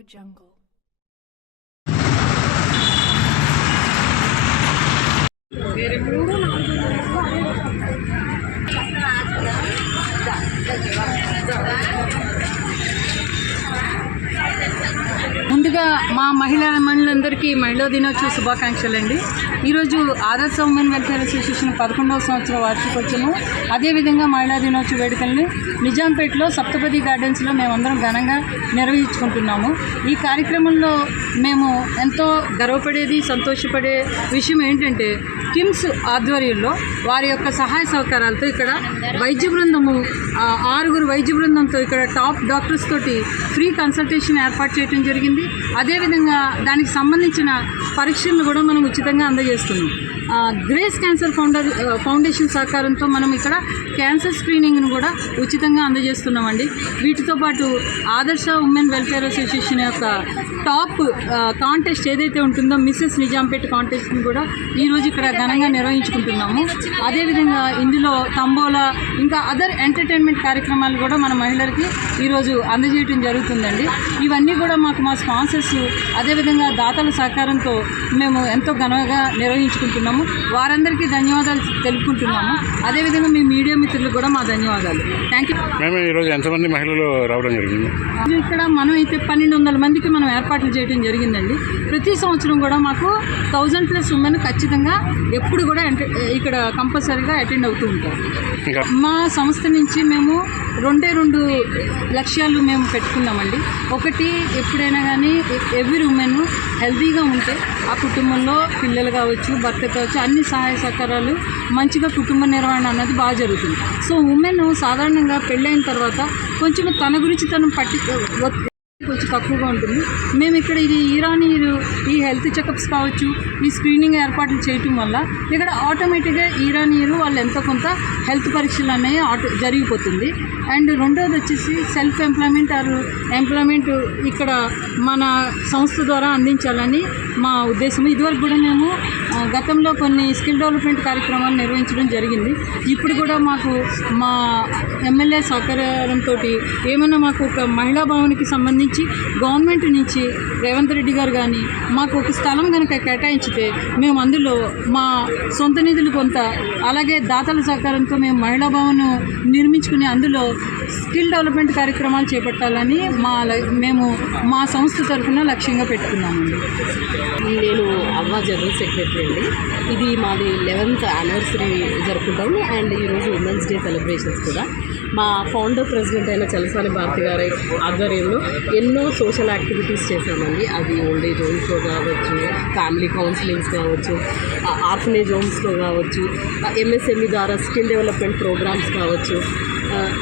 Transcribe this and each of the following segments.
AudioJungle. ముందుగా మా మహిళలందరికీ మహిళా దినోత్సవ శుభాకాంక్షలు అండి. ఈరోజు ఆదర్శ ఉమెన్ వెల్ఫేర్ అసోసియేషన్ 11వ సంవత్సర వార్షికోత్సవం, అదేవిధంగా మహిళా దినోత్సవ వేడుకల్ని నిజాంపేటలో సప్తపది గార్డెన్స్లో మేమందరం ఘనంగా నిర్వహించుకుంటున్నాము. ఈ కార్యక్రమంలో మేము ఎంతో గర్వపడేది, సంతోషపడే విషయం ఏంటంటే కిమ్స్ ఆధ్వర్యంలో వారి యొక్క సహాయ సహకారాలతో ఇక్కడ వైద్య బృందము 6 వైద్య బృందంతో ఇక్కడ టాప్ డాక్టర్స్ తోటి ఫ్రీ కన్సల్టేషన్ ఏర్పాటు చేయడం జరిగింది. అదేవిధంగా దానికి సంబంధించిన పరీక్షలను కూడా మనం ఉచితంగా అందజేస్తున్నాం. గ్రేస్ క్యాన్సర్ ఫౌండేషన్ సహకారంతో మనం ఇక్కడ క్యాన్సర్ స్క్రీనింగ్ను కూడా ఉచితంగా అందజేస్తున్నామండి. వీటితో పాటు ఆదర్శ ఉమెన్ వెల్ఫేర్ అసోసియేషన్ యొక్క టాప్ కాంటెస్ట్ ఏదైతే ఉంటుందో మిస్సెస్ నిజాంపేట్ కాంటెస్ట్ని కూడా ఈరోజు ఇక్కడ ఘనంగా నిర్వహించుకుంటున్నాము. అదేవిధంగా ఇందులో తంబోలా ఇంకా అదర్ ఎంటర్టైన్మెంట్ కార్యక్రమాలు కూడా మన మహిళలకి ఈరోజు అందజేయడం జరుగుతుందండి. ఇవన్నీ కూడా మా స్పాన్సర్స్ అదేవిధంగా దాతల సహకారంతో మేము ఎంతో ఘనంగా నిర్వహించుకుంటున్నాము. వారందరికీ ధన్యవాదాలు తెలుపుకుంటున్నాము. అదేవిధంగా మీ మీడియా మిత్రులకు కూడా మా ధన్యవాదాలు. Thank you. మేము ఈరోజు ఎంతమంది మహిళలు రావడం జరిగింది? ఇక్కడ మనం అయితే 1200 మందికి మనం ఏర్పాట్లు చేయడం జరిగిందండి. ప్రతి సంవత్సరం కూడా మాకు 1000+ ఉమెన్ ఖచ్చితంగా ఎప్పుడు కూడా ఇక్కడ కంపల్సరీగా అటెండ్ అవుతూ ఉంటారు. మా సంస్థ నుంచి మేము 2 లక్ష్యాలు మేము పెట్టుకున్నామండి. ఒకటి, ఎప్పుడైనా కానీ ఎవ్రీ ఉమెన్ హెల్తీగా ఉంటే ఆ కుటుంబంలో పిల్లలు కావచ్చు, భర్త కావచ్చు, అన్ని సహాయ సహకారాలు మంచిగా కుటుంబ నిర్వహణ అన్నది బాగా జరుగుతుంది. సో ఉమెన్ సాధారణంగా పెళ్ళైన తర్వాత కొంచెం తన గురించి తను కొంచెం తక్కువగా ఉంటుంది. మేము ఇక్కడ ఈ హెల్త్ చెకప్స్ కావచ్చు, ఈ స్క్రీనింగ్ ఏర్పాట్లు చేయటం వల్ల ఇక్కడ ఆటోమేటిక్గా వాళ్ళు ఎంతో కొంత హెల్త్ పరీక్షలు అనేవి జరిగిపోతుంది. అండ్ రెండవది వచ్చేసి సెల్ఫ్ ఎంప్లాయ్మెంట్ ఇక్కడ మన సంస్థ ద్వారా అందించాలని మా ఉద్దేశం. ఇదివరకు కూడా మేము గతంలో కొన్ని స్కిల్ డెవలప్మెంట్ కార్యక్రమాలు నిర్వహించడం జరిగింది. ఇప్పుడు కూడా మాకు మా ఎమ్మెల్యే సహకారంతో ఏమైనా మాకు ఒక మహిళా భవన్కి సంబంధించి గవర్నమెంట్ నుంచి రేవంత్ రెడ్డి గారు కానీ మాకు ఒక స్థలం కనుక కేటాయించితే మేము అందులో మా సొంత నిధులు కొంత, అలాగే దాతల సహకారంతో మేము మహిళా భవన్ నిర్మించుకుని అందులో స్కిల్ డెవలప్మెంట్ కార్యక్రమాలు చేపట్టాలని మేము మా సంస్థ తరఫున లక్ష్యంగా పెట్టుకున్నామండి. నేను అవ్వ జనరల్ సెక్రటరీ అండి. ఇది మాది 11th యానివర్సరీ జరుపుకుంటాము. అండ్ ఈరోజు ఉమెన్స్ డే సెలబ్రేషన్స్ కూడా మా ఫౌండర్ ప్రెసిడెంట్ అయిన చలసాని భారతి గారి ఆధ్వర్యంలో ఎన్నో సోషల్ యాక్టివిటీస్ చేశామండి. అది ఓల్డేజ్ హోమ్స్లో కావచ్చు, ఫ్యామిలీ కౌన్సిలింగ్స్ కావచ్చు, ఆర్ఫనేజ్ హోమ్స్లో కావచ్చు, MSME ద్వారా స్కిల్ డెవలప్మెంట్ ప్రోగ్రామ్స్ కావచ్చు,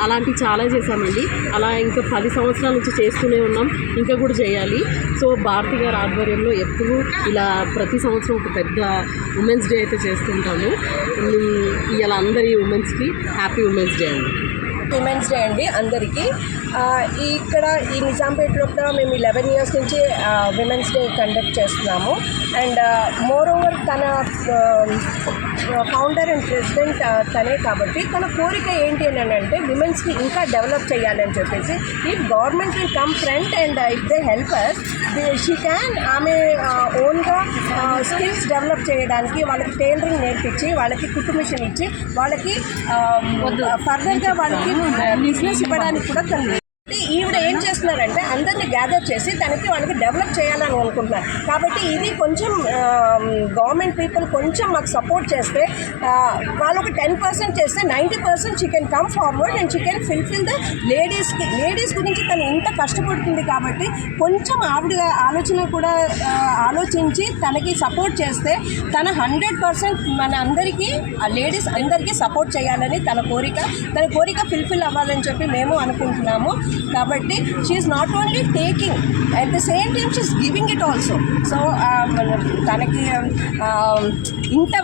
అలాంటివి చాలా చేశామండి. అలా ఇంకా 10 సంవత్సరాల నుంచి చేస్తూనే ఉన్నాం, ఇంకా కూడా చేయాలి. సో భారతి గారి ఆధ్వర్యంలో ఎప్పుడూ ఇలా ప్రతి సంవత్సరం ఒక పెద్ద ఉమెన్స్ డే అయితే చేస్తుంటాము. ఇలా అందరి ఉమెన్స్కి హ్యాపీ ఉమెన్స్ డే అండి. ఉమెన్స్ డే అండి అందరికీ. ఇక్కడ ఈ నిజాంపేటలో కూడా మేము 11 years నుంచి విమెన్స్ డే కండక్ట్ చేస్తున్నాము. అండ్ మోర్ ఓవర్ తన ఫౌండర్ అండ్ ప్రెసిడెంట్ తనే కాబట్టి తన కోరిక ఏంటి అని అంటే విమెన్స్కి ఇంకా డెవలప్ చేయాలని చెప్పేసి, if government will come front and if they help us, she can ఆమె ఓన్గా స్కిల్స్ డెవలప్ చేయడానికి వాళ్ళకి టైలరింగ్ నేర్పించి, వాళ్ళకి కుట్టు మిషన్ ఇచ్చి, వాళ్ళకి ఫర్దర్గా వాళ్ళకి బిజినెస్ ఇవ్వడానికి కూడా తను ఈవిడ ఏం చేస్తున్నారంటే అందరినీ గ్యాదర్ చేసి వాళ్ళకి డెవలప్ చేయాలని అనుకుంటున్నారు. కాబట్టి ఇది కొంచెం గవర్నమెంట్ పీపుల్ కొంచెం మాకు సపోర్ట్ చేస్తే, వాళ్ళు ఒక 10% చేస్తే 90% she can come forward and she can fulfil the ladies గురించి తను ఇంత కష్టపడుతుంది. కాబట్టి కొంచెం ఆవిడ ఆలోచన కూడా ఆలోచించి తనకి సపోర్ట్ చేస్తే తన 100% మన అందరికీ లేడీస్ అందరికీ సపోర్ట్ చేయాలని తన కోరిక ఫుల్ఫిల్ అవ్వాలని చెప్పి మేము అనుకుంటున్నాము. కాబట్టి she's not only taking, at the same time she's giving it also. So తనకి ఇంత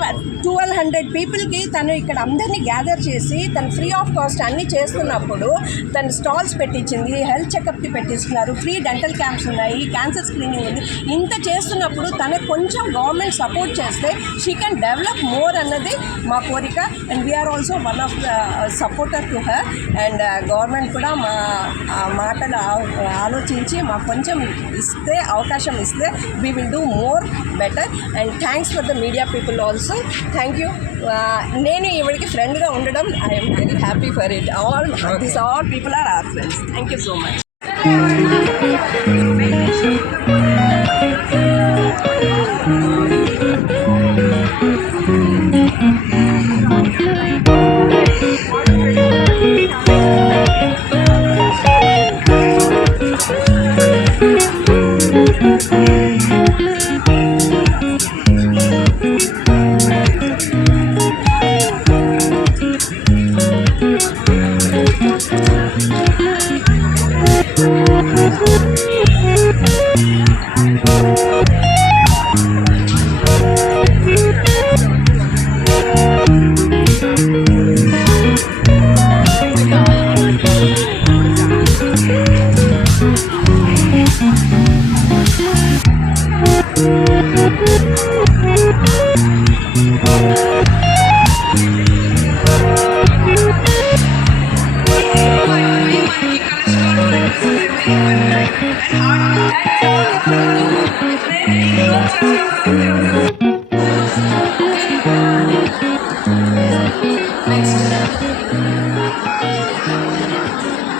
1200 పీపుల్కి తను ఇక్కడ అందరినీ గ్యాదర్ చేసి తను ఫ్రీ ఆఫ్ కాస్ట్ అన్నీ చేస్తున్నప్పుడు తను స్టాల్స్ పెట్టించింది, హెల్త్ చెకప్కి పెట్టిస్తున్నారు, ఫ్రీ డెంటల్ క్యాంప్స్ ఉన్నాయి, క్యాన్సర్ స్క్రీనింగ్ ఉంది. ఇంత చేస్తున్నప్పుడు తనకు కొంచెం గవర్నమెంట్ సపోర్ట్ చేస్తే షీ కెన్ డెవలప్ మోర్ అన్నది మా కోరిక. And we are also one of the supporter to her. అండ్ గవర్నమెంట్ కూడా మా మాటలు ఆలోచించి ఇచ్చి మాకు కొంచెం ఇస్తే అవకాశం ఇస్తే we will do more better. And thanks for the media people also. Thank you. నేను ఈవిడికి ఫ్రెండ్గా ఉండడం I'm very happy for it. All people are our friends. Thank you so much.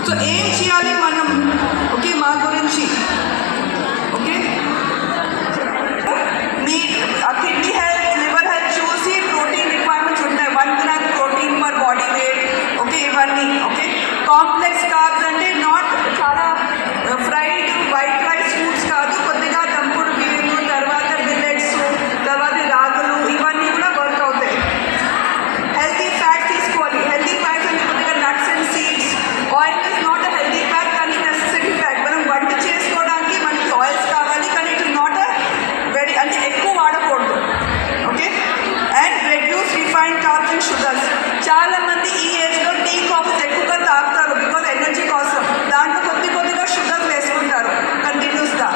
So ఏం చేయాలి మనం, ఓకే, మా గురించి, ఓకే, మీ కిడ్నీ హెల్త్, లివర్ హెల్త్ చూసి ప్రోటీన్ రిక్వైర్మెంట్స్ ఉంటాయి. 1 gram protein per body weight, okay, ఇవన్నీ. ఓకే, కాంప్లెక్స్ కార్బ్స్ అంటే నాట్ చాలా ఫ్రైడ్ వైట్ రైస్ ఫుడ్స్ కాదు, కొద్దిగా దంపుడు బియ్యము, తర్వాత మిల్లెట్స్, తర్వాత రాగులు, ఇవన్నీ కూడా వర్క్ అవుతాయి. హెల్తీ ఫ్యాట్ తీసుకోవాలి. హెల్తీ ఫ్యాట్స్ అంటే కొద్దిగా nuts and seeds. Oil is not a healthy fat, కానీ నెసెసరీ ఫ్యాట్. మనం వంట చేసుకోవడానికి మనకి ఆయిల్స్ కావాలి, కానీ it is not a very అంటే ఎక్కువ వాడకూడదు. Okay, and reduce refined carbs and sugars. చాలా మంది ఈ ఏజ్లో టీ కాఫీస్ ఎక్కువగా తాగుతారు బికాజ్ ఎనర్జీ కోసం. దాంట్లో కొద్దిగా షుగర్స్ వేసుకుంటారు కంటిన్యూస్గా.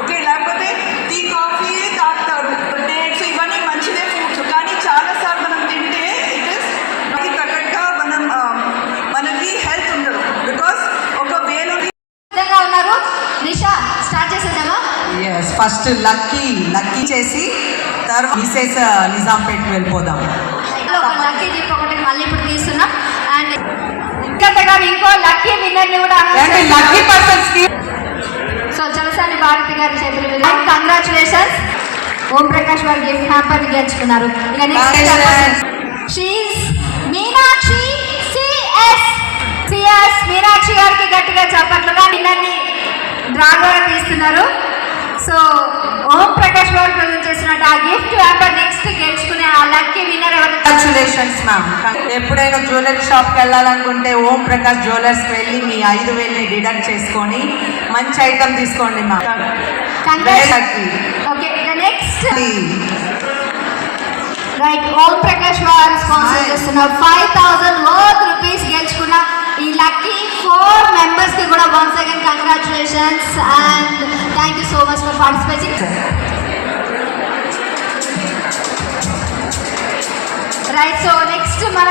ఓకే, లేకపోతే టీ కాఫీ తాగుతారు. డేట్స్ ఇవన్నీ మంచిదే ఫ్రూట్స్, కానీ చాలాసార్లు మనం తింటే ఇట్ ఇస్ మనకి కరెక్ట్గా మనకి హెల్త్ ఉండదు బికాస్ ఒక వేలో సిద్ధంగా ఉన్నారు. నిషా స్టార్ట్ చేసేద్దామా? ఎస్, ఫస్ట్ లక్కీ చేసి తర్వాత మిసెస్ నిజాంపేట్కి వెళ్ళిపోదాం. ఒక లక్కీ గిఫ్ట్ ఒకటి మళ్ళీ ఇప్పుడు తీస్తున్నాం. అండ్ ఇంకా గారు ఇంకో లక్కీ విన్నర్ని కూడా లక్కీ పర్సన్స్ కి సో చలసాని భారతి గారి చేతుల మీద కంగ్రాచులేషన్స్. ఓం ప్రకాష్ వారి గిఫ్ట్ హ్యాంపర్ గెలుచుకున్నారు. ఇక next she's Meenakshi CS Meenakshi గారికి గట్టిగా చప్పట్లుగా విన్నర్ని డ్రా ద్వారా తీస్తున్నారు. సో ఓం ప్రకాష్ గారు ప్రజెంట్ చేసినట్టు ఆ గిఫ్ట్ హ్యాంపర్ నెక్స్ట్ గెలుచుకునే ఆ లక్కీ విన్నర్ ఎవరు? Congratulations ma'am. ఎప్పుడైనా జ్యువెలరీ షాప్కి వెళ్ళాలనుకుంటే ఓం ప్రకాష్ జ్యువెలర్స్కి వెళ్ళి మీ 5,000ని డిడక్ట్ చేసుకొని మంచి ఐటమ్ తీసుకోండి ma'am. Okay, next right, Om Prakash వారు స్పాన్సర్ చేస్తున్న 5,000 వర్త్ రూపీస్ గెలుచుకున్న ఈ లక్కీ 4 మెంబర్స్కి కూడా once again congratulations and thank you so much for participating. Right, so next మన